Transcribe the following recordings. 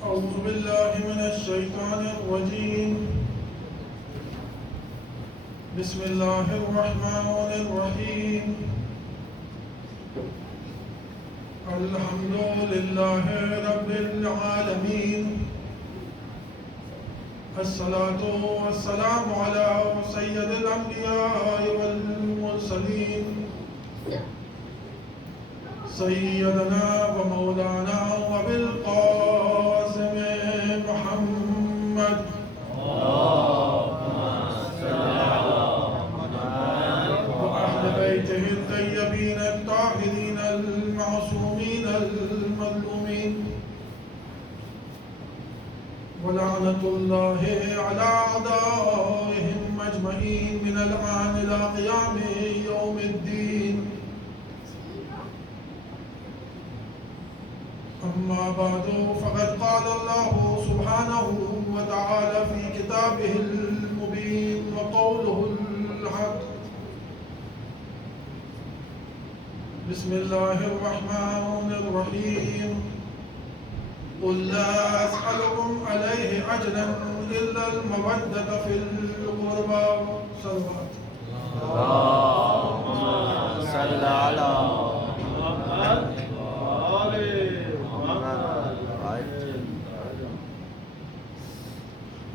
أعوذ بالله من الشيطان الرجيم. بسم الله الرحمن الرحيم. الحمد لله رب العالمين. الصلاة والسلام على سيد الأنبياء والمرسلين سيدنا ومولانا وأبي القاسم محمد وأهل بيته الطيبين الطاهرين المعصومين المظلومين ولعنة الله على أعدائهم أجمعين من الآن إلى قيام يوم الدين. أما بعد فقد قال الله سبحانه وتعالى في كتابه المبين وقوله الحق. بسم الله الرحمن الرحيم. قل لا أسألكم عليه أجرا إلا المودة في القربى. صلوات. اللهم صل على محمد.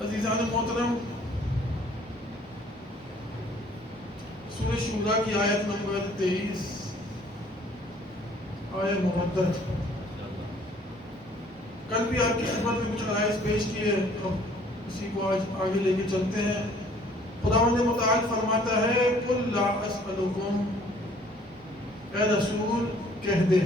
عزیزان محترم، سورہ شورا کی آیت نمبر 23 آیت محدت. کل بھی آپ کی خدمت میں کچھ آیات پیش کیے، ہم اسی کو آج آگے لے کے چلتے ہیں. خداوند متعال فرماتا ہے قل لا اسألکم، اے رسول کہہ دے.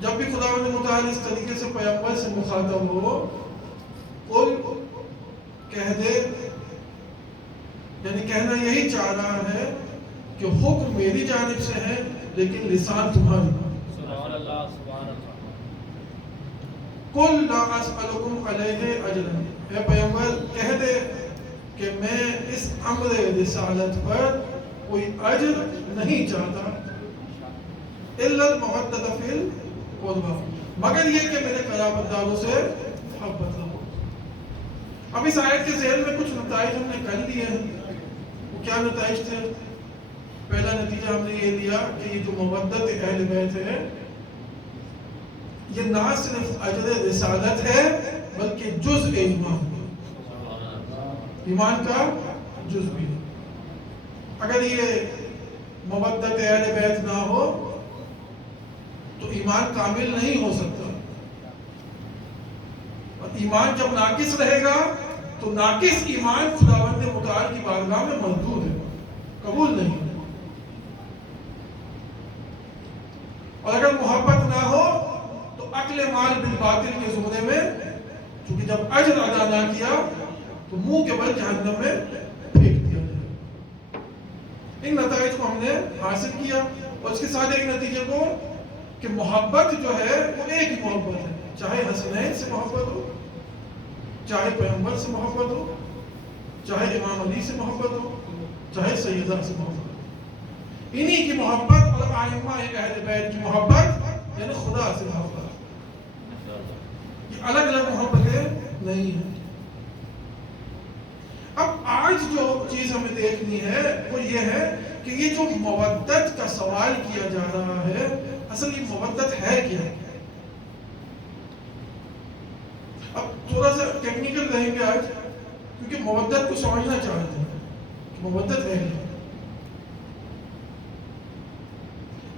جب بھی خداوند متعال اس طریقے سے پیغمبر سے مخاطب ہو، قل کہہ دے، یعنی کہنا یہی چاہ رہا ہے کہ حکم میری جانب سے ہے لیکن لسان تمہاری. سبحان اللہ سبحان اللہ. قل لا اسألکم علیہ اجرا، اے پیغمبر کہہ دے کہ میں اس امر رسالت پر کوئی اجر نہیں چاہتا، الا المودۃ فی القربى، مگر یہ کہ میرے قرابت داروں سے محبت رہو. اب اس آیت کے ذیل میں کچھ نتائج ہم نے کر لیے ہیں. وہ کیا نتائج تھے؟ پہلا نتیجہ ہم نے یہ لیا کہ یہ جو مودت اہل بیت ہے یہ نہ صرف اجر رسالت ہے بلکہ جزء ایمان، ایمان کا جزء بھی ہے. اگر یہ مودت اہل بیت نہ ہو تو ایمان کامل نہیں ہو سکتا، اور ایمان جب ناقص رہے گا تو ناقص ایمان خداوند متعال کی بارگاہ میں مردود ہے، قبول نہیں. اور اگر محبت نہ ہو تو عقل مال بالباطل کے زمرے میں، چونکہ جب اجر ادا نہ کیا تو منہ کے بل جہنم میں پھینک دیا جائے. ان نتائج کو ہم نے حاصل کیا، اور اس کے ساتھ ایک نتیجے کو کہ محبت جو ہے وہ ایک ہی محبت ہے، چاہے حسنین سے محبت ہو، چاہے پیغمبر سے محبت ہو، چاہے امام علی سے محبت ہو، چاہے سیدہ سے محبت ہو. انہی کی محبت اور ائمہ اہل بیت کی محبت یعنی خدا سے محبت، یہ الگ الگ محبتیں نہیں ہیں. اب آج جو چیز ہمیں دیکھنی ہے وہ یہ ہے کہ یہ جو مودت کا سوال کیا جا رہا ہے، اصل یہ مودت ہے کیا؟ اب تھوڑا سا ٹیکنیکل رہیں گے آج، کیونکہ مودت کو سمجھنا چاہتے ہیں کہ مودت ہے کیا.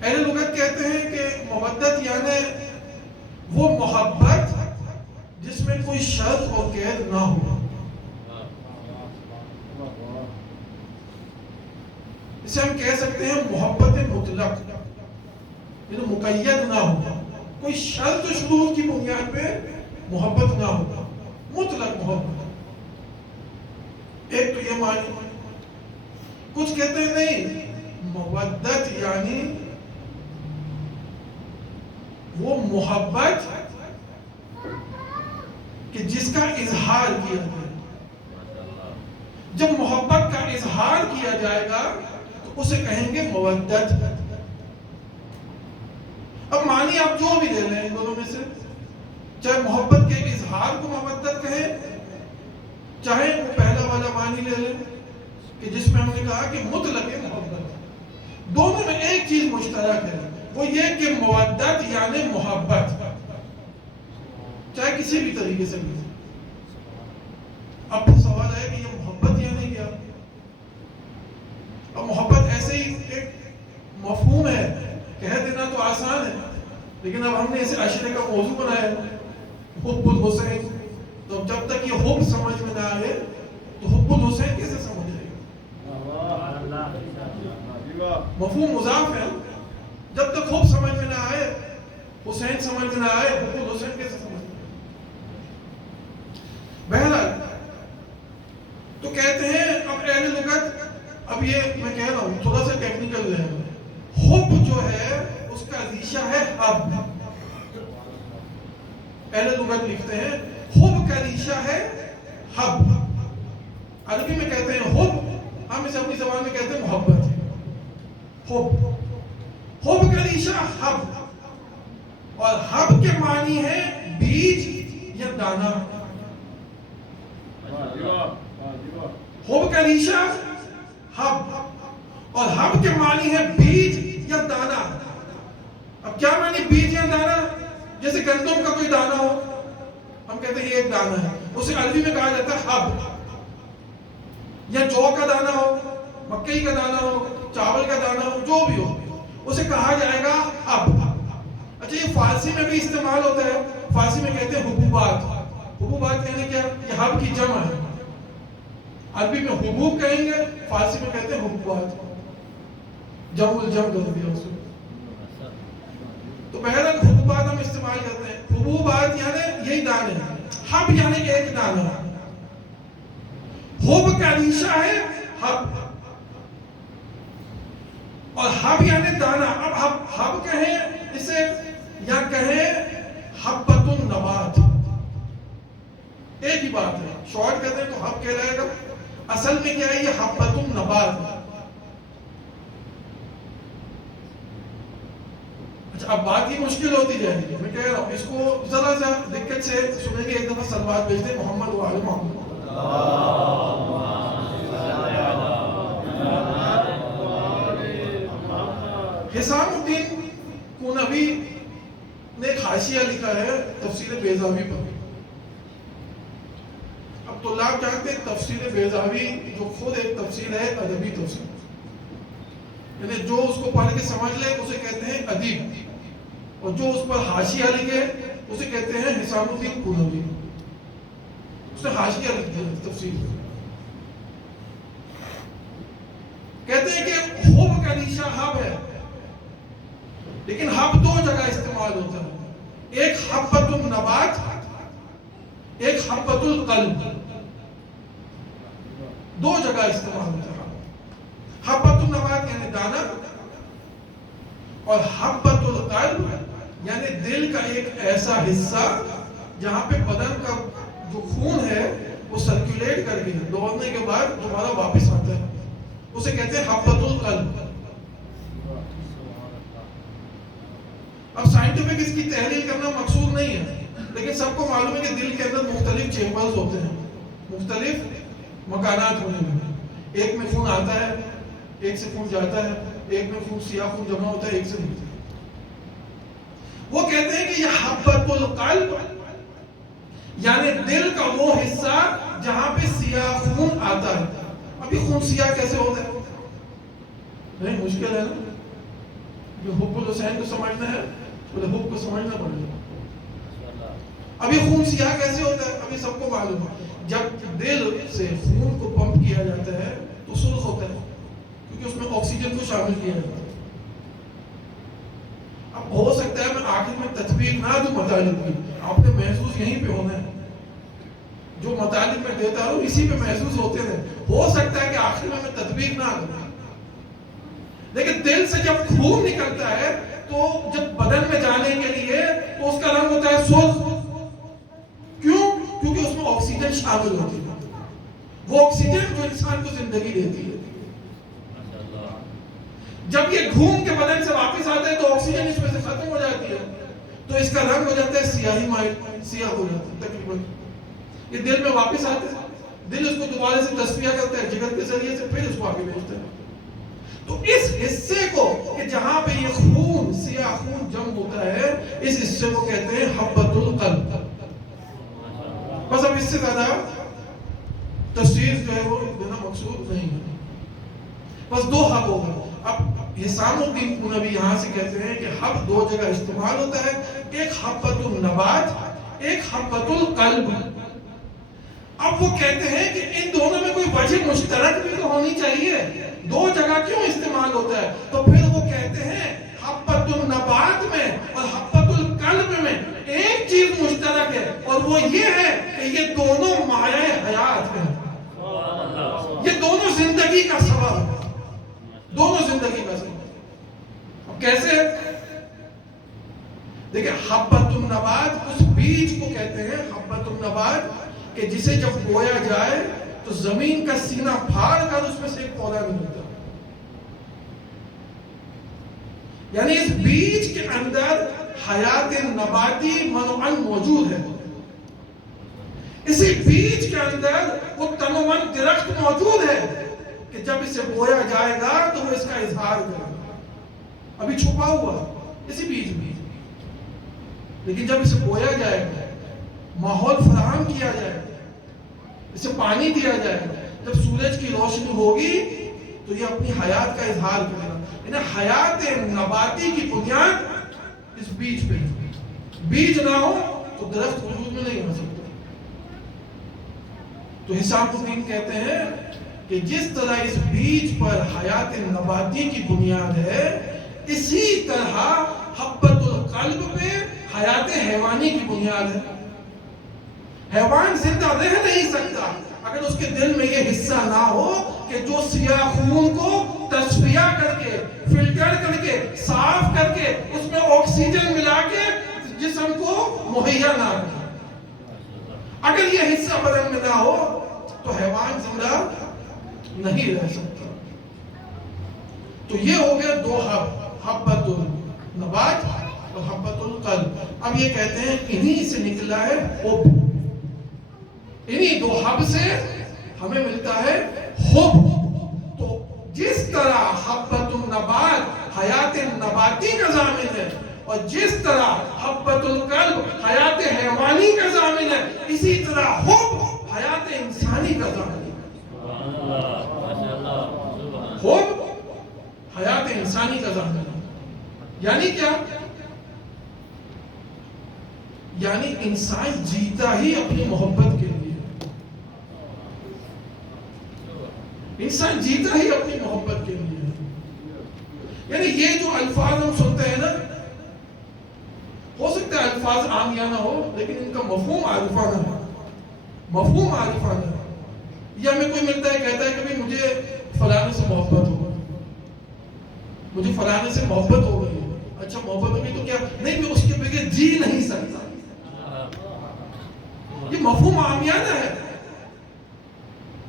اہل لغت کہتے ہیں کہ مودت یعنی وہ محبت جس میں کوئی شرط اور قید نہ ہو. اسے ہم کہہ سکتے ہیں محبت مطلق، یعنی مقید نہ ہو، کوئی شرط و شروط کی بنیاد پہ محبت نہ ہو، مطلق محبت. ایک تو یہ معنی. کچھ کہتے ہیں نہیں، مودت یعنی وہ محبت کہ جس کا اظہار کیا جائے. جب محبت کا اظہار کیا جائے گا تو اسے کہیں گے مودت. اب معنی آپ جو بھی لے لیں ان دونوں میں سے، چاہے محبت کے اظہار کو مودت کہیں، چاہے وہ پہلا والا معنی لے لیں کہ جس میں ہم نے کہا کہ مطلق محبت، دونوں میں ایک چیز مشترک ہے، وہ یہ کہ مودت یعنی محبت، چاہے کسی بھی طریقے سے بھی۔ اب تو سوال ہے کہ یہ محبت یعنی کیا؟ اب محبت ایسے ہی ایک مفہوم ہے، کہہ دینا تو آسان ہے، لیکن اب ہم نے اسے عشرے کا موضوع بنایا حب الحسین، تو جب تک یہ حب سمجھ میں نہ آئے تو حب الحسین کیسے سمجھ آئے گا؟ مفہوم مضاف ہے، جب تک حب سمجھ میں نہ آئے، حسین سمجھ میں نہ آئے، حب الحسین کیسے سمجھ میں آئے؟ بہرحال تو کہتے ہیں اب اہل لغت، اب یہ میں کہہ رہا ہوں تھوڑا سا ٹیکنیکل ہے، حب جو ہے اس کا ریشہ ہے حب، اہل لغت لکھتے ہیں حب کا ریشہ ہے حب، عربی میں کہتے ہیں حب، ہم اسے اپنی زبان میں کہتے ہیں محبت، حب کا ریشہ حب، اور حب کے معنی ہے بیج یا دانا، حب کا ریشہ حب اور حب کے معنی ہے بیج یا دانا۔ اب کیا معنی بیج یا دانا؟ جیسے گندم کا کوئی دانا ہو، ہم کہتے ہیں یہ ایک دانا ہے، اسے عربی میں کہا جاتا ہے حب، یا جو کا دانا ہو، مکئی کا دانا ہو، چاول کا دانا ہو، جو بھی ہو اسے کہا جائے گا حب۔ اچھا یہ فارسی میں بھی استعمال ہوتا ہے، فارسی میں کہتے ہیں حبوبات، حبوبات یعنی کیا؟ یہ حب کی جمع ہے، عربی میں حبوب کہیں گے، فارسی میں کہتے ہیں حبوبات، جمع الجم کر دیا اس کو۔ تو بہرحال حبوبات ہم استعمال کرتے ہیں، حبوبات یعنی یہی دانے، حب یعنی ایک دانہ، حب کا ریشہ ہے حب اور حب یعنی دانا۔ اب حب کہیں اسے یا کہیں حبۃ النبات، ایک ہی بات ہے، شارٹ کہتے ہیں تو حب کہلائے گا، اصل میں کیا ہے یہ حبۃ النبات۔ اچھا اب بات ہی مشکل ہوتی جائے گی، میں کہہ رہا ہوں اس کو ذرا سا دقت سے سنیں گے، ایک دفعہ سلوات بھیج دیں محمد و آل محمد۔ حسام الدین کونوی نے ایک حاشیہ لکھا ہے تفسیر بیضاوی پر۔ اب طلاب جانتے ہیں تفسیر بیضاوی جو خود ایک تفسیر ہے، ادبی تفسیر، یعنی جو اس کو پڑھ کے سمجھ لے اسے کہتے ہیں ادیب، اور جو اس پر حاشیہ لکھے اسے کہتے ہیں حسام الدین کونوی، اس نے حاشیہ لکھ دیا تفسیر پر۔ کہتے ہیں کہ حب کا ریشہ حب ہے، لیکن حب دو جگہ استعمال ہوتا ہے، ایک حبۃ النبات، ایک حبۃ القلب، دو جگہ استعمال ہوتا ہے۔ حبۃ النبات یعنی دانا، اور حبۃ القلب یعنی دل کا ایک ایسا حصہ جہاں پہ بدن کا جو خون ہے وہ سرکولیٹ کر کے دوڑنے کے بعد دوبارہ واپس آتا ہے، اسے کہتے ہیں حبۃ القلب۔ اب سائنٹیفک اس کی تحلیل کرنا مقصود نہیں ہے، لیکن سب کو معلوم ہے کہ دل کے اندر مختلف چیمبرز ہوتے ہیں، مختلف مکانات ہونے میں، ایک میں خون آتا ہے، ایک سے خون جاتا ہے، ایک میں خون سیاہ خون جمع ہوتا ہے، ایک سے نہیں۔ وہ کہتے ہیں کہ یہ حبۃ القلب یعنی دل کا وہ حصہ جہاں پہ سیاہ خون آتا ہے۔ اب یہ خون سیاہ کیسے ہوتا ہے؟ نہیں مشکل ہے نا، جو حب الحسین کو سمجھنا ہے بولے حب کو سمجھنا پڑے گا۔ اب یہ خون سیاہ کیسے ہوتا ہے؟ ابھی سب کو معلوم ہے، جب دل سے خون کو پمپ کیا جاتا ہے تو سرخ ہوتا ہے، کیونکہ اس میں آکسیجن کو شامل کیا جاتا ہے۔ اب ہو سکتا ہے میں آخر میں تطبیق نہ دوں مطالب کی، آپ نے محسوس یہیں پہ ہونا ہے، جو مطالب میں دیتا ہوں اسی پہ محسوس ہوتے ہیں، ہو سکتا ہے کہ آخر میں تطبیق نہ دوں، لیکن دل سے جب خون نکلتا ہے تو جب بدن میں جانے کے لیے تو اس کا رنگ ہوتا ہے سرخ۔ کیوں؟ کیونکہ اس میں آکسیجن شامل ہوتی ہے، وہ آکسیجن جو انسان کو زندگی دیتی ہے۔ جب یہ گھوم کے بدن سے واپس آتا ہے تو آکسیجن اس میں سے ختم ہو جاتی ہے، جاتی ہے تو اس کا رنگ ہو جاتا ہے سیاہی مائل، سیاہ ہو جاتا ہے تقریباً. یہ دل میں واپس آتا ہے، دل اس کو دوبارہ سے تصفیہ کرتا ہے جگر کے ذریعے سے، پھر اس کو آگے بھیجتا ہے. تو اس حصے کو کہ جہاں پہ یہ خون، سیاہ خون جم ہوتا ہے، اس حصے کو کہتے ہیں حبۃ القلب. بس اب اس سے زیادہ تفسیر جو ہے وہ دینا مقصود نہیں ہے. بس دو حب ہوگا. اب حسام الدین پونوی یہاں سے کہتے ہیں کہ حب دو جگہ استعمال ہوتا ہے، ایک حبۃ النبات، ایک حبۃ القلب. اب وہ کہتے ہیں کہ ان دونوں میں کوئی وجہ مشترک بھی تو ہونی چاہیے، دو جگہ کیوں استعمال ہوتا ہے؟ تو پھر وہ کہتے ہیں حبۃ النبات میں اور حبۃ القلب میں ایک چیز مشترک ہے، اور وہ یہ ہے کہ یہ دونوں مایہ حیات ہیں، یہ دونوں زندگی کا سبب ہے، دونوں زندگی کا سبب. اب کیسے؟ دیکھیں حبۃ النبات اس بیج کو کہتے ہیں حبۃ النبات کہ جسے جب بویا جائے تو زمین کا سینہ پھاڑ کر اس میں سے ایک پودا نکلتا ہے. یعنی اس بیج کے اندر حیات نباتی منوعاً موجود ہے، اسی بیج کے اندر وہ تنومن درخت موجود ہے کہ جب اسے بویا جائے گا تو وہ اس کا اظہار کرے گا. ابھی چھپا ہوا اسی بیج میں، لیکن جب اسے بویا جائے گا، ماحول فراہم کیا جائے گا، اسے پانی دیا جائے گا، جب سورج کی روشنی ہوگی تو یہ اپنی حیات کا اظہار کرے گا. یعنی حیات نباتی کی بنیاد اس بیج پہ. بیج نہ ہو تو درخت وجود میں نہیں ہو سکتا. تو حسام الدین کہتے ہیں کہ جس طرح اس بیج پر حیات نباتی کی بنیاد ہے، اسی طرح حبۃ القلب پہ حیات حیوانی کی بنیاد ہے. حیوان زندہ رہ نہیں سکتا اگر اس کے دل میں یہ حصہ نہ ہو کہ جو سیاہ خون کو تصفیہ کر کے، فلٹر کر کے، صاف کر کے، اس میں آکسیجن ملا کے جسم کو مہیا نہ کرے. اگر یہ حصہ بدن میں نہ ہو تو حیوان زندہ نہیں رہ سکتا. تو یہ ہو گیا دو حب، حبۃ النبات اور حبۃ القلب. اب یہ کہتے ہیں انہی سے نکلا ہے حب، انہی دو حب سے ہمیں ملتا ہے حب. تو جس طرح حبۃ النبات حیات نباتی کا ضامن ہے، اور جس طرح حبۃ القلب حیات حیوانی کا ضامن ہے، اسی طرح حب حیات انسانی کا ضامن ہے. حب حیات انسانی کا ضامن ہے. یعنی کیا؟ یعنی انسان جیتا ہی اپنی محبت کے لیے، انسان جیتا ہی اپنی محبت کے لیے. یعنی یہ جو الفاظ ہم سنتے ہیں نا، ہو سکتا ہے الفاظ عامیانہ ہو لیکن ان کا مفہوم عارفانہ ہے، مفہوم عارفانہ ہے. یہ ہمیں کوئی ملتا ہے کہتا ہے کہ بھی مجھے فلانے سے محبت ہو گئی، مجھے فلانے سے محبت ہو گئی. اچھا محبت ہو گئی تو کیا؟ نہیں، میں اس کے بغیر جی نہیں سکتا. یہ مفہوم عامیانہ ہے،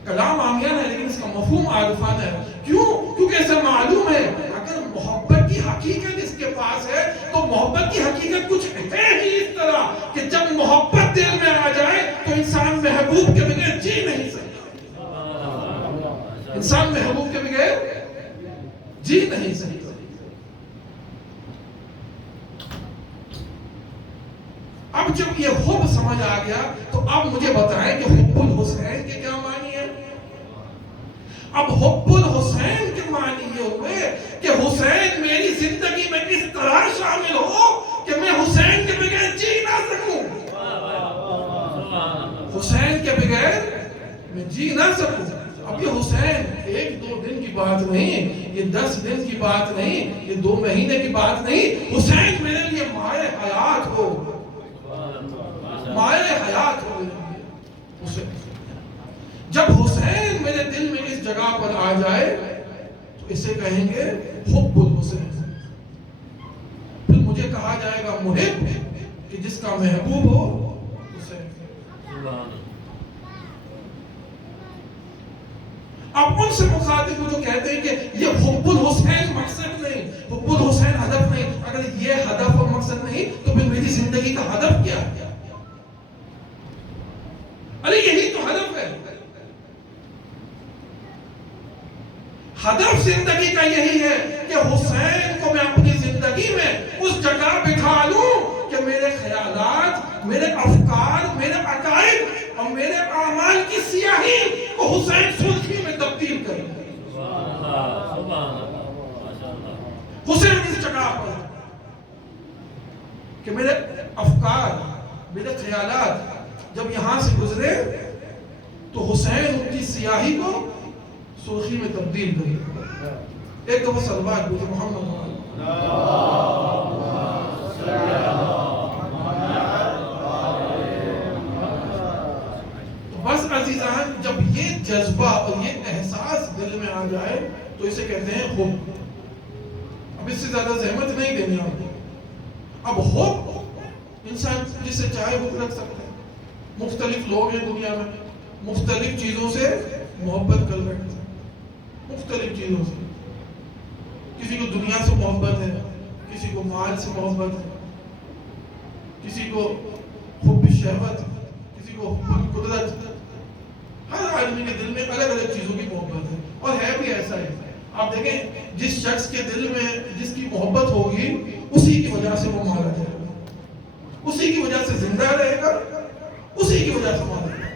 کلام عامیانہ ہے، لیکن اس کا مفہوم عارفانہ ہے. کیوں؟ کیونکہ ایسا معلوم ہے اگر محبت کی حقیقت اس کے پاس ہے تو محبت کی حقیقت کچھ ہے ہی اس طرح کہ جب محبت دل میں آ جائے تو انسان محبوب کے بغیر جی نہیں سکتا. انسان محبوب کے بغیر جی نہیں سکتا. اب جب یہ حب سمجھ آ گیا تو اب مجھے بتائیں کہ حب الحسین کے کیا معنی ہے؟ اب حب الحسین کے معنی یہ ہوئے کہ حسین میری زندگی میں اس طرح شامل ہو کہ میں حسین کے بغیر جی نہ سکوں. حسین کے بغیر میں جی نہ سکوں. اب یہ حسین ایک دو دن کی بات نہیں، یہ 10 دن کی بات نہیں، یہ 2 مہینے کی بات نہیں. حسین میرے لیے مائے حیات ہو، مائے حیات ہو. جب حسین میرے دل میں اس جگہ پر آ جائے تو اسے کہیں گے حب الحسین. پھر مجھے کہا جائے گا محب، کہ جس کا محبوب ہو حسین. اب ان سے مخاطب جو کہتے ہیں کہ یہ حب الحسین مقصد نہیں، حب الحسین ہدف نہیں، اگر اگر یہ ہدف اور مقصد نہیں تو پھر میری زندگی کا ہدف کیا ہے؟ ارے یہی تو ہدف ہے. ہدف زندگی کا یہی ہے کہ حسین کو میں اپنی زندگی میں اس جگہ بٹھا لوں کہ میرے خیالات، میرے افکار، میرے عقائد اور میرے اعمال کی سیاہی کو حسین سرخی میں تبدیل کرے. حسین اس جگہ پر کہ میرے افکار، میرے خیالات جب یہاں سے گزرے تو حسین ان کی سیاہی کو سرخی میں تبدیل کرے. ایک دفعہ صلوات بولے محمد. تو بس عزیزان، جب یہ جذبہ اور یہ احساس دل میں آ جائے تو اسے کہتے ہیں حب. اب اس سے زیادہ زحمت نہیں دینی آپ کو. اب حب انسان جس سے چاہے حب رکھ سکتا ہے. مختلف لوگ ہیں دنیا میں، مختلف چیزوں سے محبت کر رہے ہیں، مختلف چیزوں سے. کسی کو دنیا سے محبت ہے، کسی کو مال سے محبت ہے، کسی کو حب شہوت، کسی کو حب قدرت. ہر آدمی کے دل میں الگ الگ چیزوں کی محبت ہے، اور ہے بھی ایسا ہے. آپ دیکھیں جس شخص کے دل میں جس کی محبت ہوگی اسی کی وجہ سے وہ مارا جائے گا، اسی کی وجہ سے زندہ رہے گا، اسی کی وجہ سے مارا جائے گا.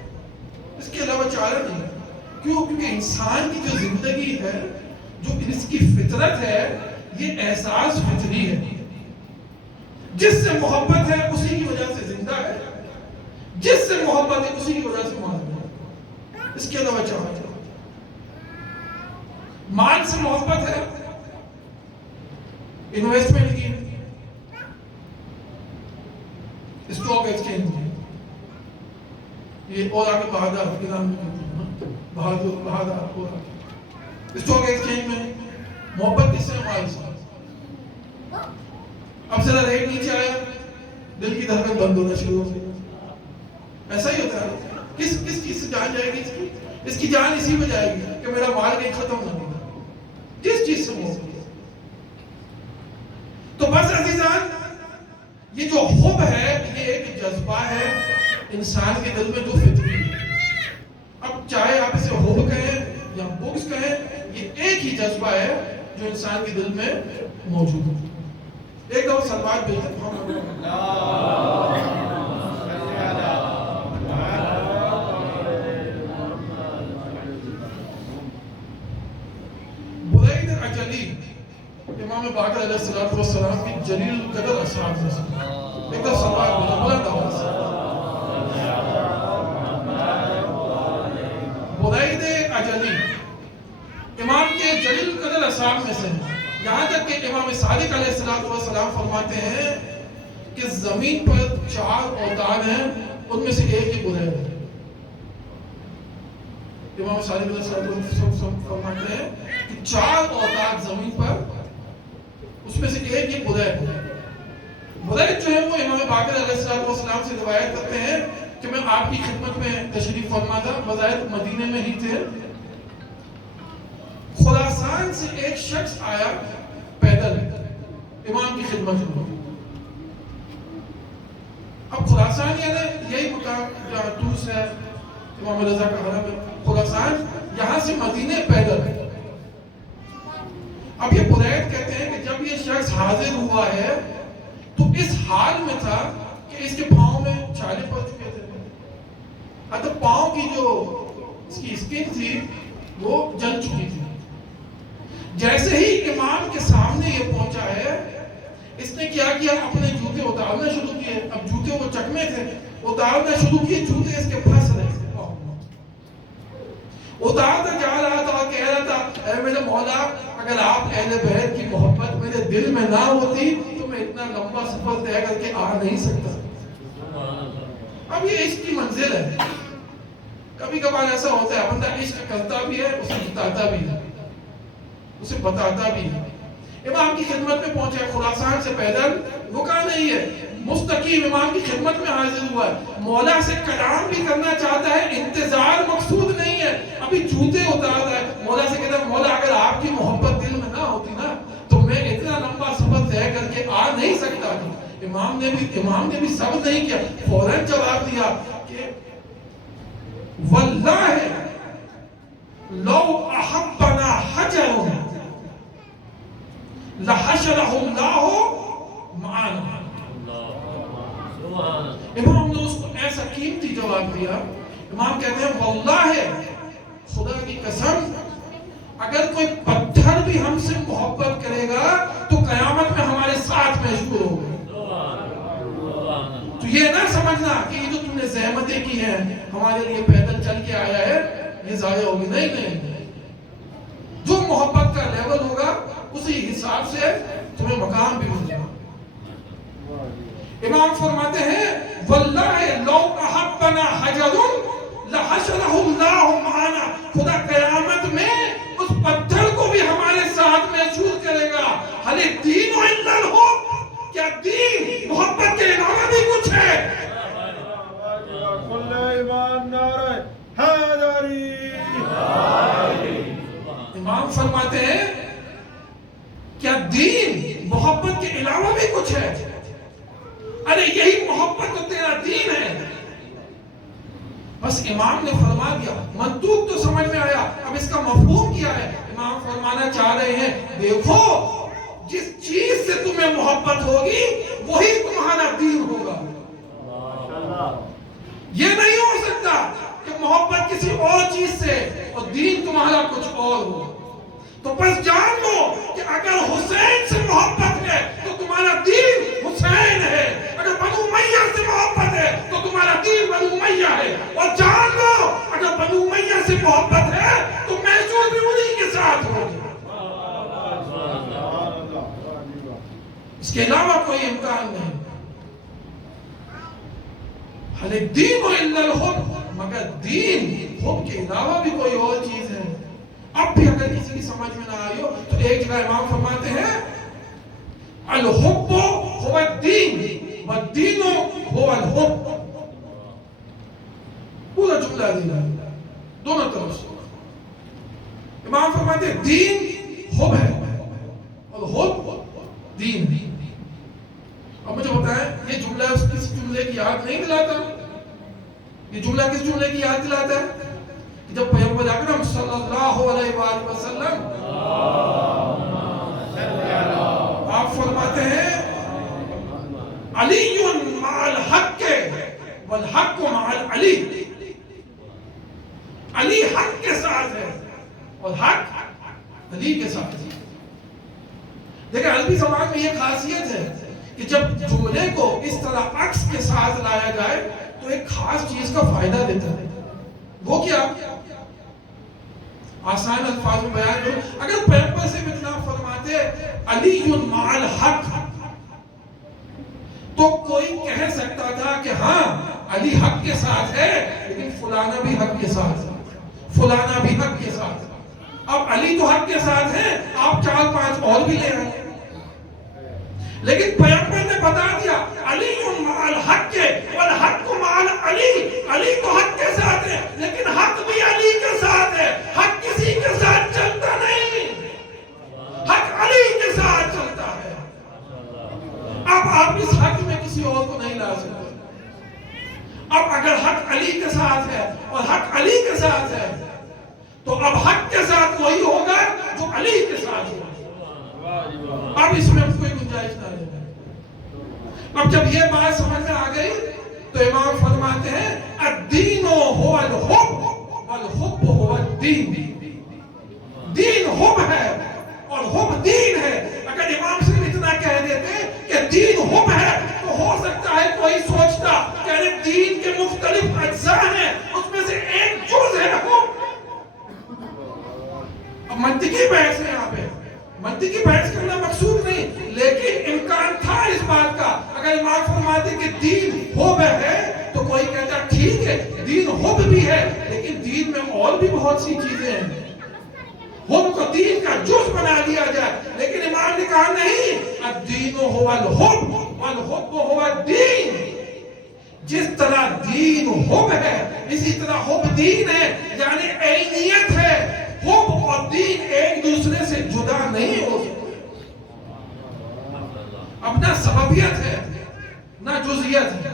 اس کے علاوہ چارہ نہیں. کیوں؟ کیونکہ انسان کی جو زندگی ہے، جو اس کی فطرت ہے، یہ احساس فطری ہے. جس سے محبت ہے اسی کی وجہ سے زندہ ہے، جس سے محبت ہے اسی کی وجہ سے مارا جائے گا. اس کے علاوہ چارہ نہیں. مال سے محبت ہے، انویسٹمنٹ کی، اسٹاک ایکسچینج کی. یہ اور آگے بہادر کے نام بہادر اسٹاک ایکسچینج میں محبت کس سے؟ مال سے. اب ذرا ریٹ نیچے آیا، دل کی دھڑکن بند ہونا شروع ہو گئی. ایسا ہی ہوتا ہے. کس چیز سے جان جائے گی؟ اس کی جان اسی میں جائے گی کہ میرا مال کہیں ختم نہ ہو. جس چیز سے محبت. تو بس عزیزان، یہ جو حب ہے یہ ایک جذبہ ہے انسان کے دل میں جو فطری ہے. اب چاہے آپ اسے حب کہیں یا بغض کہیں، یہ ایک ہی جذبہ ہے جو انسان کے دل میں موجود ہے. ایک دفعہ صلوات بھیجتے محمد. برید اجلی امام باقر علیہ السلام کی جلیل القدر اصحاب میں سے. ایک دفعہ صلوات بھیجتے بلند آواز سے. برید اجلی امام کے جلیل القدر اصحاب میں سے ہیں. یہاں تک کہ امام صادق علیہ السلام فرماتے ہیں کہ زمین پر 4 اوتاد ہیں، ان میں سے ایک ہی برید ہے. امام صادق علیہ السلام فرماتے ہیں کہ 4 اوتاد زمین پر، اس میں سے ایک ہی برید ہے. برید جو ہے وہ امام باقر علیہ السلام سے روایت کرتے ہیں کہ میں آپ کی خدمت میں تشریف فرما تھا، بظاہر مدینے میں ہی تھے. خراسان سے ایک شخص آیا پیدل امام کی خدمت میں. اب خراسان یعنی یہی مقام جہاں طوس ہے، امام رضا کا حرم ہے. خراسان یہاں سے مدینے پیدل ہے. اب یہ برید کہتے ہیں کہ جب یہ شخص حاضر ہوا ہے تو اس حال میں تھا کہ اس کے پاؤں میں چھالے پڑ چکے تھے. اب پاؤں کی جو اس کی اسکن تھی وہ جل چکی تھی. جیسے ہی امام کے سامنے یہ پہنچا ہے، اس نے کیا کیا؟ اپنے جوتے اتارنا شروع کیے. اب جوتے وہ چکمے تھے، اتارنا شروع کیے. جوتے اس کے پھنس رہے تھے. اتارتا جا رہا تھا اور کہہ رہا تھا اے میرے مولا، اگر آپ اہل بیت کی محبت میرے دل میں نہ ہوتی تو میں اتنا لمبا سفر طے کر کے آ نہیں سکتا. اب یہ عشق کی منزل ہے. کبھی کبھار ایسا ہوتا ہے بندہ عشق کرتا بھی ہے، اسے بتاتا بھی ہے، اسے بتاتا بھی ہے. امام کی خدمت میں پہنچا، خراسان سے پیدل رکا نہیں ہے، مستقیم امام کی خدمت میں حاضر ہوا ہے. مولا سے کلام بھی کرنا چاہتا ہے، انتظار مقصود نہیں ہے. ابھی جوتے اتار رہا ہے. مولا سے کہتا ہے مولا اگر آپ کی محبت دل میں نہ ہوتی نا تو میں اتنا لمبا سفر طے طے کر کے آ نہیں سکتا تھا. امام نے بھی صبر نہیں کیا, فوراً جواب دیا کہ واللہ لو احبنا حجر لحشرہ اللہ معانا. امام نے اس کو ایسا قیمتی جواب دیا. امام کہتے ہیں واللہ خدا کی قسم اگر کوئی پتھر بھی ہم سے محبت کرے گا تو قیامت میں ہمارے ساتھ محشور ہوگا. تو یہ نہ سمجھنا کہ یہ جو تم نے زحمتیں کی ہیں ہمارے لیے پیدل چل کے آیا ہے یہ ضائع ہوگی. نہیں, جو محبت کا لیول ہوگا اسی حساب سے تمہیں مقام بھی مل جائے. امام فرماتے ہیں واللہ لو احبنا حجر لحشرہ اللہ معانا. خدا قیامت میں اس پتھر کو بھی ہمارے ساتھ محشور کرے گا. حل الدین الا الحب, کیا دین محبت کے علاوہ بھی کچھ ہے؟ کل ایمان نعرہ حیدری. امام فرماتے ہیں کیا دین محبت کے علاوہ بھی کچھ ہے؟ ارے یہی محبت تو تیرا دین ہے. بس امام نے فرما دیا, منطوق تو سمجھ میں آیا, اب اس کا مفہوم کیا ہے؟ امام فرمانا چاہ رہے ہیں دیکھو جس چیز سے تمہیں محبت ہوگی وہی تمہارا دین ہوگا. یہ نہیں ہو سکتا کہ محبت کسی اور چیز سے اور دین تمہارا کچھ اور ہو. تو بس جان لو کہ اگر حسین سے محبت ہے تو تمہارا دین حسین ہے, اگر بنو امیہ سے محبت ہے تو تمہارا دین بنو امیہ ہے. اور جان لو اگر بنو امیہ سے محبت ہے تو محشور بھی انہی کے ساتھ ہوگی. اس کے علاوہ کوئی امکان نہیں. حل الدین الا الحب, مگر دین حب کے علاوہ بھی کوئی اور چیز ہے. اب بھی اگر کسی کی سمجھ میں نہ آئی ہو تو ایک جگہ امام فرماتے ہیں الحب هو الدین والدین هو الحب. پورا جملہ دینا دونوں طرف سے. امام فرماتے ہیں دین حب ہے اور حب دین. اب مجھے بتائیں یہ جملہ کس جملے کی یاد نہیں دلاتا؟ یہ جملہ کس جملے کی یاد دلاتا ہے؟ جب پیغمبر اکرم صلی اللہ علیہ وآلہ وسلم آپ فرماتے ہیں علی مع الحق والحق مع العلی. علی حق کے ساتھ ہے اور حق علی کے ساتھ ہے. دیکھیں عربی زبان میں یہ خاصیت ہے کہ جب جملے کو اس طرح عکس کے ساتھ لایا جائے تو ایک خاص چیز کا فائدہ دیتا ہے. وہ کیا؟ آسان الفاظ میں بیان کرو. اگر پیغمبر سے اتنا فرماتے علی مع الحق تو کوئی کہہ سکتا تھا کہ ہاں علی حق کے ساتھ ہے لیکن فلانا بھی حق کے ساتھ ہے, فلانا بھی حق کے ساتھ ہے. اب علی تو حق کے ساتھ ہے, آپ 4-5 اور بھی لے آئے. لیکن پیغمبر نے بتا دیا علی مع الحق والحق مع العلی. علی تو حق کے ساتھ ہے لیکن حق بھی علی کے ساتھ ہے. حق کسی کے ساتھ چلتا نہیں, حق علی کے ساتھ چلتا ہے. اب آپ اس حق میں کسی اور کو نہیں لا سکتے. اب اگر حق علی کے ساتھ ہے اور حق علی کے ساتھ ہے تو اب حق کے ساتھ وہی ہوگا جو علی کے ساتھ ہوگا. اب اس میں کوئی گنجائش نہ رہے. اب جب یہ بات سمجھ میں آ گئی تو امام فرماتے ہیں الدین هو الحب والحب هو الدین. دین حب ہے اور حب دین ہے. اگر امام صرف اتنا کہہ دیتے کہ دین حب ہے تو ہو سکتا ہے کوئی سوچتا کہ دین کے مختلف اجزاء ہیں اس میں سے ایک جز ہے حب. اب منطقی بحث ہے یہاں پہ, منطقی بحث کرنا مقصود نہیں لیکن امکان تھا اس بات کا. اگر امام فرماتے کہ دین حب ہے تو کوئی کہتا ٹھیک ہے دین حب بھی ہے لیکن دین میں اور بھی بہت سی چیزیں ہیں, حب کو دین کا جز بنا دیا جائے. لیکن امام نے کہا نہیں الدین هو الحب والحب هو الدین. جس طرح دین حب ہے اسی طرح حب دین ہے, یعنی عینیت ہے. حب اور دین ایک دوسرے سے جدا نہیں ہو سکتے. اپنا سببیت ہے نہ جزئیت ہے.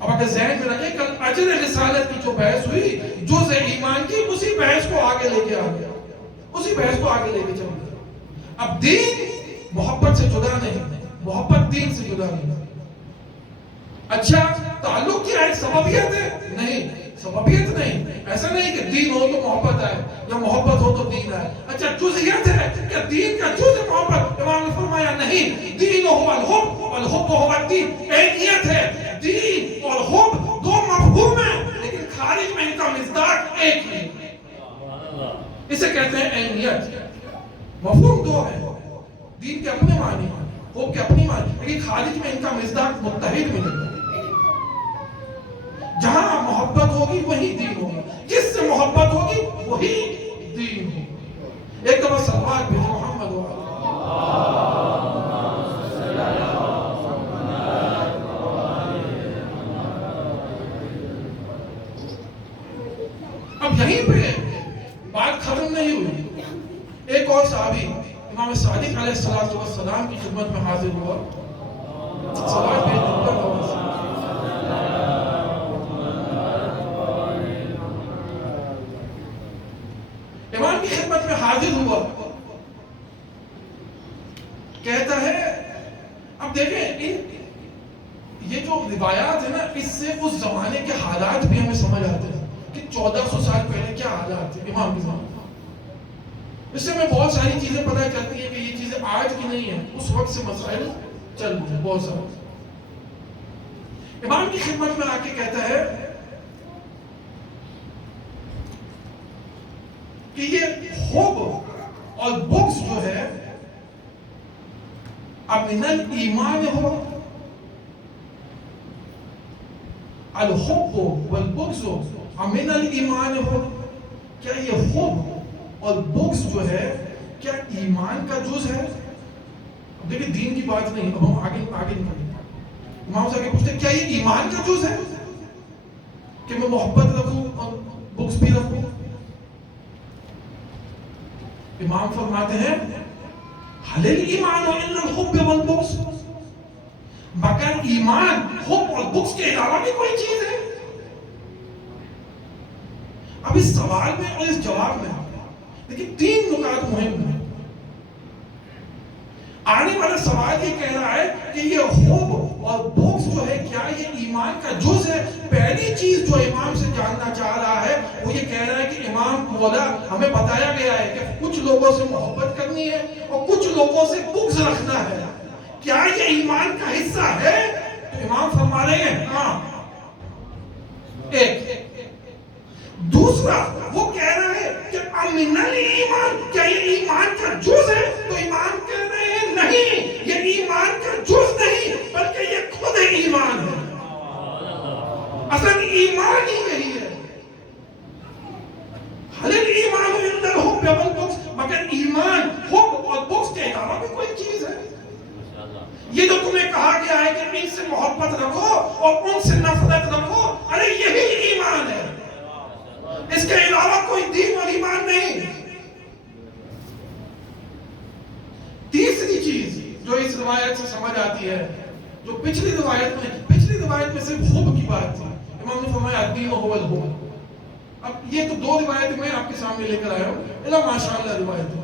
اب اگر ذہن میں رکھیں کل اجر رسالت کی جو بحث ہوئی جزء ایمان کی اسی بحث کو آگے لے کے آ گیا, اسی بحث کو آگے لے کے چل گیا. اب دین محبت سے جدا نہیں, محبت دین سے جدا نہیں. اچھا تعلق کیا ہے؟ سببیت ہے؟ نہیں, سببیت نہیں. ایسا نہیں کہ دین ہو تو محبت آئے یا محبت ہو تو دین آئے. اچھا جزئیت ہے کہ دین کا جز محبت؟ امام نے فرمایا نہیں, دین ہو الحب والحب ہو الدین. ایکیت ہے, دین اور حب دو مفہوم ہیں لیکن خارج میں ان کا مصداق ایک ہے. اسے کہتے ہیں اہمیت. مفہوم دو ہے, دین کے اپنے معنی ہیں, حب کے اپنی معنی, لیکن خارج میں ان کا مصداق متحد ملے گا. جہاں محبت ہوگی وہی دین ہوگا, جس سے محبت ہوگی وہی دین ہوگا. ایک دفعہ صلوات بھیجو محمد ہوا. اب یہیں پہ بات ختم نہیں ہوئی. ایک اور صحابی امام صادق علیہ السلام کی خدمت میں حاضر ہوا. صلوات بھیجو. امام کی خدمت میں حاضر ہوا, کہتا ہے, اب دیکھیں یہ جو روایات ہے نا, اس سے اس زمانے کے حالات بھی ہمیں سمجھ آتے ہیں کہ 1400 سال پہلے کیا حالات تھے امام کے زمانے. اس سے ہمیں بہت ساری چیزیں پتہ چلتی ہیں کہ یہ چیزیں آج کی نہیں ہیں, اس وقت سے مسائل چل رہے ہیں بہت سارے. امام کی خدمت میں آ کے کہتا ہے کہ یہ حب اور بغض جو ہے من الایمان ہو, الحب والبغض من الایمان ہو. کیا یہ حب اور بغض جو ہے کیا ایمان کا جز ہے؟ اب دیکھیں دین کی بات نہیں, اب ہم آگے نکلیں. امام صاحب پوچھتے کیا یہ ایمان کا جز ہے کہ میں محبت رکھوں اور بغض بھی رکھوں؟ امام فرماتے ہیں حل الایمان الا الحب والبغض, مگر ایمان حب اور بغض کے علاوہ بھی کوئی چیز ہے؟ اب اس سوال میں اور اس جواب میں لیکن 3 نکات مہم ہیں. آنے والا سوال یہ کہہ رہا ہے کہ یہ حب اور بغض جو ہے کیا یہ ایمان کا جز ہے؟ پہلی چیز جو امام سے جاننا چاہ رہا ہے وہ یہ کہہ رہا ہے کہ امام مولا ہمیں بتایا گیا ہے کہ کچھ لوگوں سے محبت کرنی ہے اور کچھ لوگوں سے بغض رکھنا ہے, کیا یہ ایمان کا حصہ ہے؟ تو امام فرما رہے ہیں ہاں. ایک دوسرا وہ کہہ رہا ہے کہ من الایمان, کیا یہ ایمان کا جز ہے؟ تو امام کہہ رہے ہیں نہیں, یہ ایمان کا جز نہیں بلکہ یہ خود ایمان ہے. اصل ایمان ہی یہی ہے. حل الایمان الا الحب والبغض, مگر ایمان حب اور بغض کے علاوہ بھی کوئی چیز ہے؟ یہ جو تمہیں کہا گیا ہے کہ ان سے محبت رکھو اور ان سے نفرت رکھو, ارے یہی ایمان ہے, اس کے علاوہ کوئی دین اور ایمان نہیں. تیسری چیز جو اس روایت سے سمجھ آتی ہے, جو پچھلی روایت میں صرف حب کی بات تھی, امام نے فرمایا الدین هو الحب. اب یہ تو 2 روایتیں میں آپ کے سامنے لے کر آیا ہوں, اللہ ماشاءاللہ روایت ہے.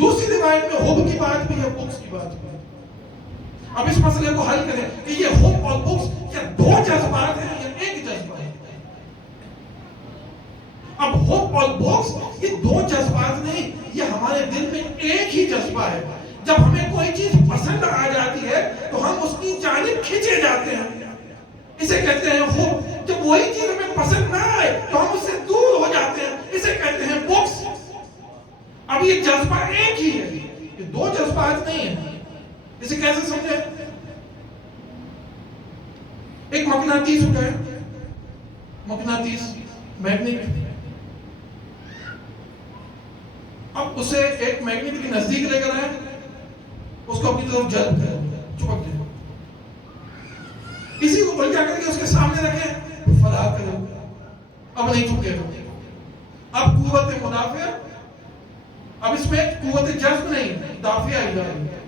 دوسری روایت میں حب کی بات بھی ہے, بغض کی بات بھی ہے. اب اس مسئلے کو حل کریں کہ یہ حب اور بغض کیا 2 جذبات ہیں یا ایک جذبہ ہے؟ اب حب اور بغض یہ 2 جذبات نہیں, یہ ہمارے دل میں ایک ہی جذبہ ہے. جب ہمیں کوئی چیز پسند آ جاتی ہے تو ہم اس کی جانب کھینچے جاتے ہیں, اسے کہتے ہیں حب. جب وہی چیز ہمیں پسند نہ آئے تو ہم اس سے دور ہو جاتے ہیں, اسے کہتے ہیں بغض. اب یہ جذبہ ایک ہی ہے, یہ 2 جذبات نہیں ہیں. اسے کیسے سمجھے؟ ایک مقناطیس ہوتا ہے, مقناطیس میگنیٹ. اب اسے ایک میگنیٹ کے نزدیک لے کر آئے, اس کو اپنی طرف جذب کریں, چپک جائے. اسی کو الٹا کر کے اس کے سامنے رکھیں, فرار کریں, اب نہیں چپکے گا. اب قوت مدافع, اب اس میں قوت جذب نہیں, دافع آئی جائے گی.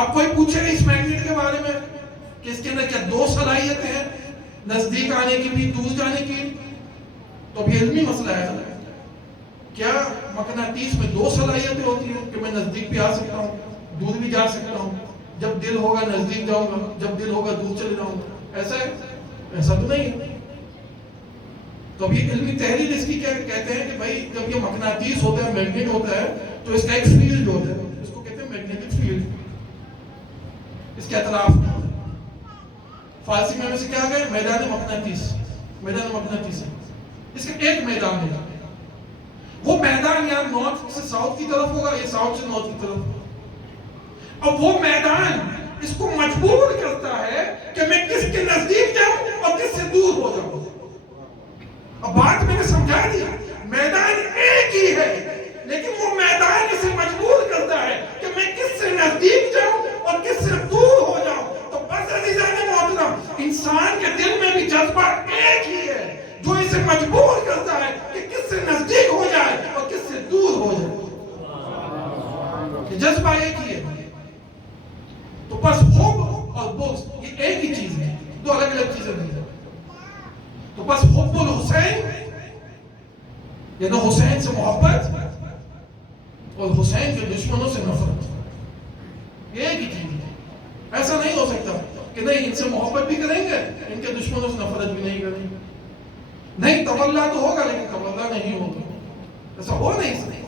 اب کوئی پوچھے اس میگنیٹ کے بارے میں کہ اس کے اندر کیا دو صلاحیتیں ہیں، نزدیک آنے کی بھی دور جانے کی، تو اب یہ علمی مسئلہ ہے کیا مقناطیس میں دو صلاحیتیں ہوتی ہیں کہ میں نزدیک بھی آ سکتا ہوں دور بھی جا سکتا ہوں، جب دل ہوگا نزدیک جاؤں گا، جب دل ہوگا دور چلے جاؤں گا، ایسا ہے؟ ایسا تو نہیں ہے۔ تو اب یہ علمی تحلیل اس کی کیا کہتے ہیں کہ بھائی جب یہ مقناطیس ہوتا ہے، میگنیٹ ہوتا ہے، تو اس کا ایک فیلڈ ہوتا ہے، اس کو کہتے ہیں میگنیٹک فیلڈ، اس کے اطراف فارسی میں سے کیا گئے میدان مقناطیس، میدان مقناطیس ہے، اس کا ایک میدان ہے، وہ میدان یا نارتھ سے ساؤتھ کی طرف ہوگا یا ساؤتھ سے نارتھ کی طرف، اب وہ میدان اس کو مجبور کرتا ہے کہ میں کس کے نزدیک جاؤں اور کس سے دور ہو جاؤں۔ اب بات میں نے سمجھا دیا، میدان ایک ہی ہے لیکن وہ میدان اسے مجبور کرتا ہے کہ میں کس سے نزدیک جاؤں اور کس سے دور ہو جاؤں۔ تو بس عزیزان محترم، انسان کے دل میں بھی جذبہ ایک ہی ہے جو اسے مجبور کرتا ہے کہ کس سے نزدیک ہو جائے اور کس سے دور ہو جائے، یہ جذبہ ایک ہی ہے۔ تو بس حب اور بغض یہ ایک ہی چیز ہے، دو الگ الگ چیزیں نہیں ہیں۔ تو بس حب الحسین یعنی حسین سے محبت اور حسین کے دشمنوں سے نفرت، یہ ایک ہی چیز ہے۔ ایسا نہیں ہو سکتا کہ نہیں ان سے محبت بھی کریں گے ان کے دشمنوں سے نفرت بھی نہیں کریں گے، نہیں تولا تو ہوگا لیکن تولا نہیں ہوگا، ایسا ہو نہیں سکتا۔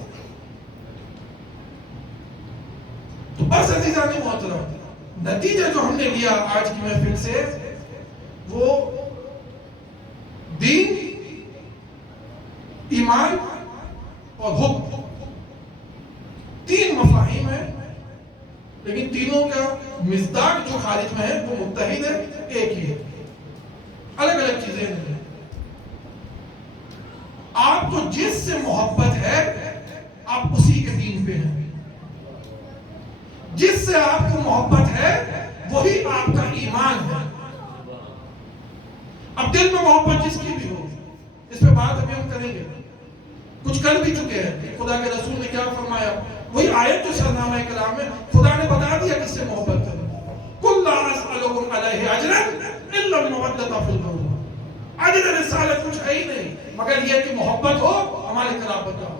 تو بس عزیزان محترم، نتیجہ جو ہم نے لیا آج کی محفل سے وہ دین، ایمان اور حب، تین مفاہیم ہیں لیکن تینوں کا مصداق جو خارج میں ہے وہ متحد ہے، ایک ہی ہے، الگ الگ چیزیں نہیں۔ آپ کو جس سے محبت ہے آپ اسی کے دین پہ ہیں، جس سے آپ کو محبت ہے وہی آپ کا ایمان ہے۔ اب دل میں محبت جس کی بھی ہو، اس پہ بات ابھی ہم کریں گے، کچھ کر بھی چکے ہیں۔ خدا کے رسول نے کیا فرمایا، وہی آیت جو سرنامہ کلام میں خدا نے بتا دیا کس سے محبت ہے، قُلْ لَا أَسْأَلُكُمْ عَلَيْهِ أَجْرًا إِلَّا الْمَوَدَّةَ فِي الْقُرْبَى، اجر رسالت کچھ ہے ہی نہیں مگر یہ کہ محبت ہو، ہماری قرابت کا ہو۔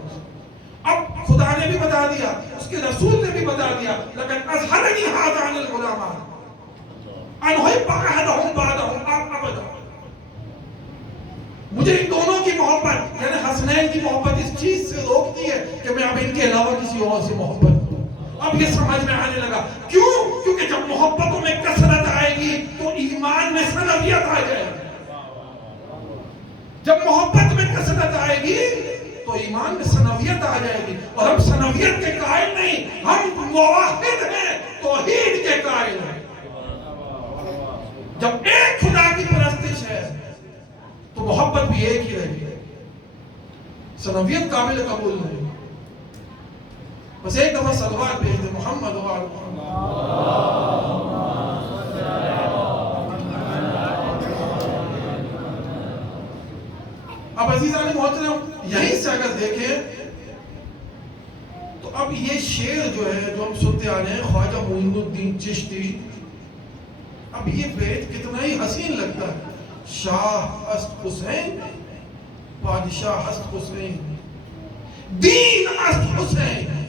اب خدا نے بھی بتا دیا، اس کے رسول نے بھی بتا دیا، لَقَدْ أَظْهَرَنِي هَذَا عَنِ الْعُلَمَاءِ أَنْ أُحِبَّ أَحَدَهُمْ بَعْدَهُمْ أَبَدًا، مجھے ان دونوں کی محبت یعنی حسنین کی محبت اس چیز سے روکتی ہے کہ میں اب ان کے علاوہ کسی اور سے محبت کروں۔ اب یہ سمجھ میں آنے لگا، کیوں؟ کیونکہ جب محبتوں میں کثرت آئے گی تو ایمان میں سنویت آ جائے گی، جب محبت میں کثرت آئے گی تو ایمان میں سنویت آ جائے گی، اور ہم سنویت کے قائل نہیں، ہم موحد ہیں، توحید کے قائل ہیں۔ جب ایک خدا کی پرستش ہے تو محبت بھی ایک ہی رہے گی، سنویت قابل قبول نہیں۔ بس ایک دفعہ صلوات بھیج دے محمد و آل محمد۔ اب عزیزان محترم یہیں سے اگر دیکھیں تو اب یہ شعر جو ہے جو ہم سنتے آ رہے ہیں خواجہ معین الدین چشتی، اب یہ بیت کتنا ہی حسین لگتا ہے، شاہ است حسین بادشاہ است حسین، دین است حسین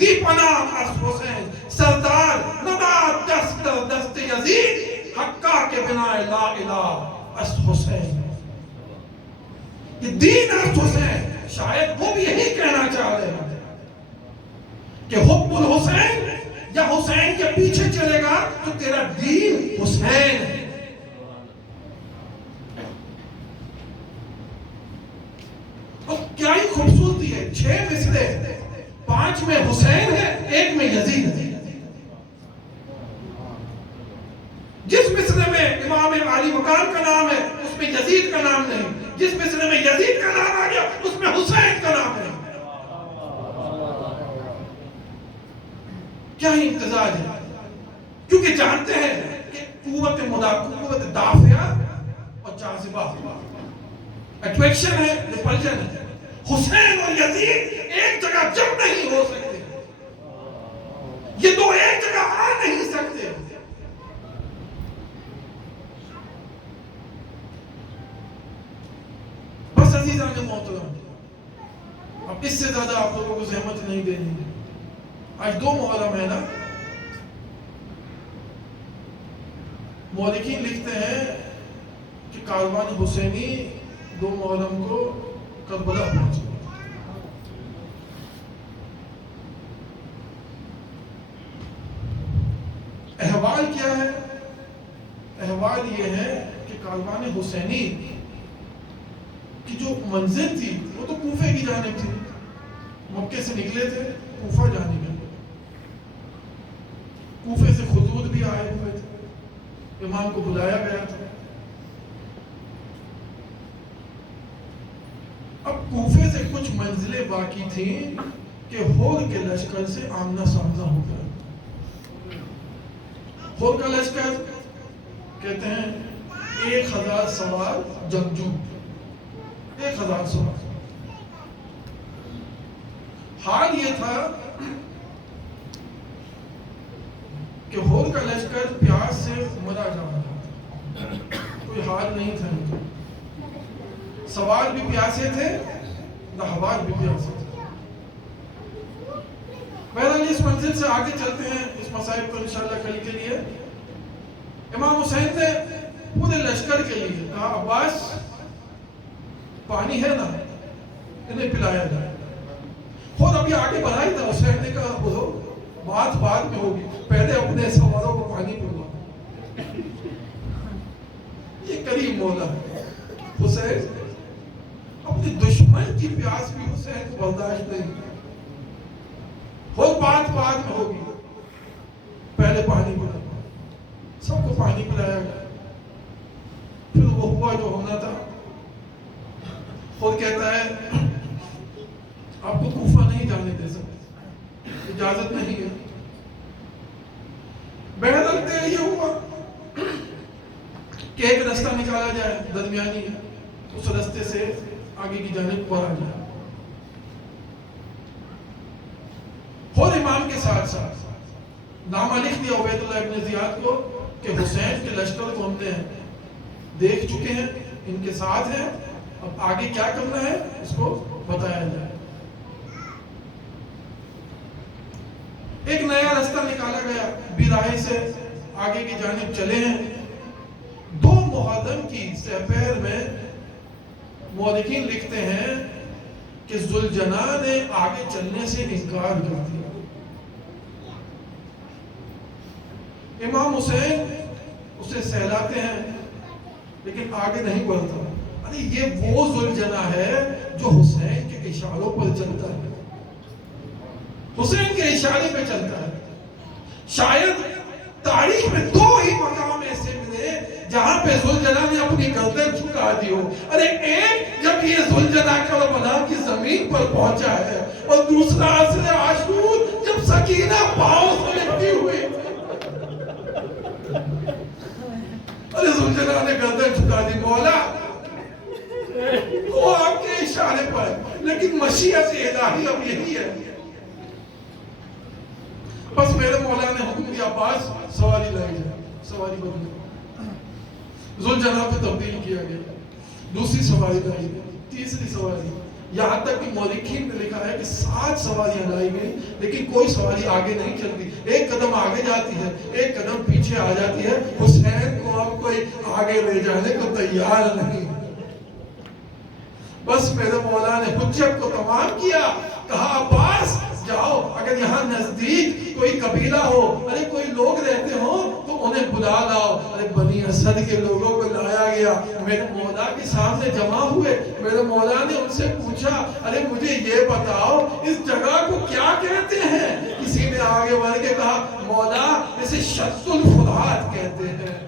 دی پناہ است حسین، سردار نداد دست در دست یزید، حقا کے بنا لا الہ است حسین۔ یہ دین است حسین، شاید وہ بھی یہی کہنا چاہ رہے ہیں کہ حب الحسین یا حسین کے پیچھے چلے گا تو تیرا دین حسین ہے۔ کیا ہی خوبصورتی ہے، 6 مصرے، 5 میں حسین ہے، 1 میں یزید ہے۔ جس مصرے میں امام علی مقام کا نام ہے اس میں یزید کا نام نہیں، جس مصرے میں یزید کا نام آ گیا اس میں حسین کا نام ہے۔ کیا ہی امتزاج ہے، کیونکہ جانتے ہیں کہ قوت دافعہ اور جاذبہ، اٹریکشن ہے، ریپلشن ہے۔ حسین اور یزید ایک جگہ جمع نہیں ہو سکتے، یہ دو ایک جگہ سے زیادہ آپ لوگوں کو زحمت نہیں دینی ہے. آج 2 محرم ہے نا. مورخین لکھتے ہیں کہ کاروان حسینی 2 محرم کو کربلا پہنچے. احوال کیا ہے؟ احوال یہ ہے کہ کاروان حسینی کی جو منزل تھی وہ تو کوفے کی جانب تھی. مکے سے نکلے تھے کوفہ جانے کے لیے. کوفے سے خطوط بھی آئے ہوئے تھے, امام کو بلایا گیا تھا. اب کوفے سے کچھ منزلیں باقی تھیں کہ ہور کے لشکر سے آمنا سامنا ہو گیا. ہور کا لشکر کہتے ہیں 1000 سوار جنگجو, 1000 سوار. حال یہ تھا کہ ہور کا لشکر پیاس سے مرا جا رہا تھا, کوئی حال نہیں تھا. سوار بھی پیاسے تھے, رہوار بھی پیاسے تھے. بہرحال اس منزل سے آگے چلتے ہیں, اس مسائل کو انشاءاللہ کل کے لیے. امام حسین نے پورے لشکر کے لیے کہا عباس پانی ہے نا, انہیں پلایا جائے. خود ابھی آگے بڑھا ہی تھا. حسین نے کہا بولو بات بعد میں ہوگی, پہلے اپنے سواروں کو پانی پلوا. یہ کریم مولا ہے. حسین اپنے دشمن کی پیاس بھی حسین کو برداشت نہیں. خود بات بعد میں ہوگی, پہلے پانی پلا. سب کو پانی پلایا گیا. پھر وہ ہوا جو ہونا تھا. خود کہتا ہے آپ کو کوفہ نہیں جانے دے سکتے, اجازت نہیں ہے. بہرحال طے یہ ہوا کہ ایک رستہ نکالا جائے درمیانی, اس رستے سے آگے کی جانب بڑھا جائے. خود امام کے ساتھ ساتھ نامہ لکھ دیا عبید اللہ ابن زیاد کو کہ حسین کے لشکر کو ہم نے دیکھ چکے ہیں, ان کے ساتھ ہیں, اب آگے کیا کرنا ہے اس کو بتایا جائے. ایک نیا رستہ نکالا گیا, بیراہے سے آگے کی جانب چلے ہیں. 2 محرم کی سپہر میں مورخین لکھتے ہیں کہ ذوالجناح نے آگے چلنے سے انکار کر دیا. امام حسین اسے سہلاتے ہیں لیکن آگے نہیں بڑھتا. ارے یہ وہ ذوالجناح ہے جو حسین کے اشاروں پر چلتا ہے, حسین کے اشارے پہ چلتا ہے. شاید تاریخ میں 2 ہی مقام ایسے ملے جہاں پہ ذوالجناح نے اپنی گردن جھکا دی ہو. ارے ایک جب یہ ذوالجناح کربلا کی زمین پر پہنچا ہے, اور دوسرا عصر عاشور جب سکینہ پاؤں سمیٹتی ہوئی. ارے ذوالجناح نے گردن جھکا دی, مولا وہ آپ کے اشارے پر, لیکن مشیت الہی اب یہی ہے. بس میرے مولا نے حکم دیا عباس سواری لائی جائے. سواری بدلی, ذوالجناح پہ تبدیل کیا گیا. دوسری سواری لائی گئی, تیسری سواری, یہاں تک کہ مورخین نے لکھا ہے کہ 7 سواریاں لائی گئی لیکن کوئی سواری آگے نہیں چلتی. ایک قدم آگے جاتی ہے, ایک قدم پیچھے آ جاتی ہے. حسین کو اب کوئی آگے لے جانے کو تیار نہیں. بس میرے مولا نے حجت کو تمام کیا, کہا عباس جاؤ, اگر یہاں نزدیک کوئی قبیلہ ہو, ارے کوئی لوگ رہتے ہو تو انہیں بلا لاؤ. ارے بنی اسد کے لوگوں کو لایا گیا, میرے مولا کے سامنے جمع ہوئے. میرے مولا نے ان سے پوچھا ارے مجھے یہ بتاؤ اس جگہ کو کیا کہتے ہیں. کسی نے آگے بڑھ کے کہا مولا اسے شط الفرات کہتے ہیں.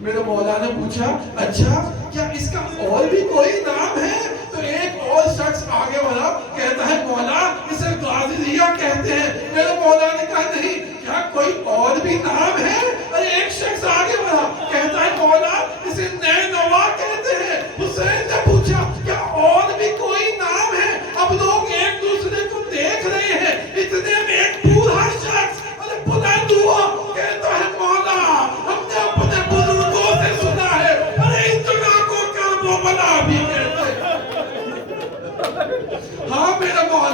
میرے مولا نے پوچھا اچھا کیا اس کا اور بھی کوئی نام ہے؟ تو ایک اور شخص آگے بڑھا, کہتا ہے مولا اسے غازیہ کہتے ہیں. میرے مولا نے کہا نہیں, کیا کوئی اور بھی نام ہے؟ اور ایک شخص آگے بڑھا, کہتا ہے مولا اسے نینوا کہتے ہیں. حسین نے پوچھا کیا اور بھی کوئی نام ہے؟ اب لوگ ایک دوسرے کو دیکھ رہے ہیں, اتنے میں ایک بوڑھا شخص بلند ہوا, کہتا ہے مولا ہم نے اپنے بزرگوں سے سنا ہے ارے اس جگہ کو کربلا بھی کہتے ہیں. ہاں میرا مولا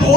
2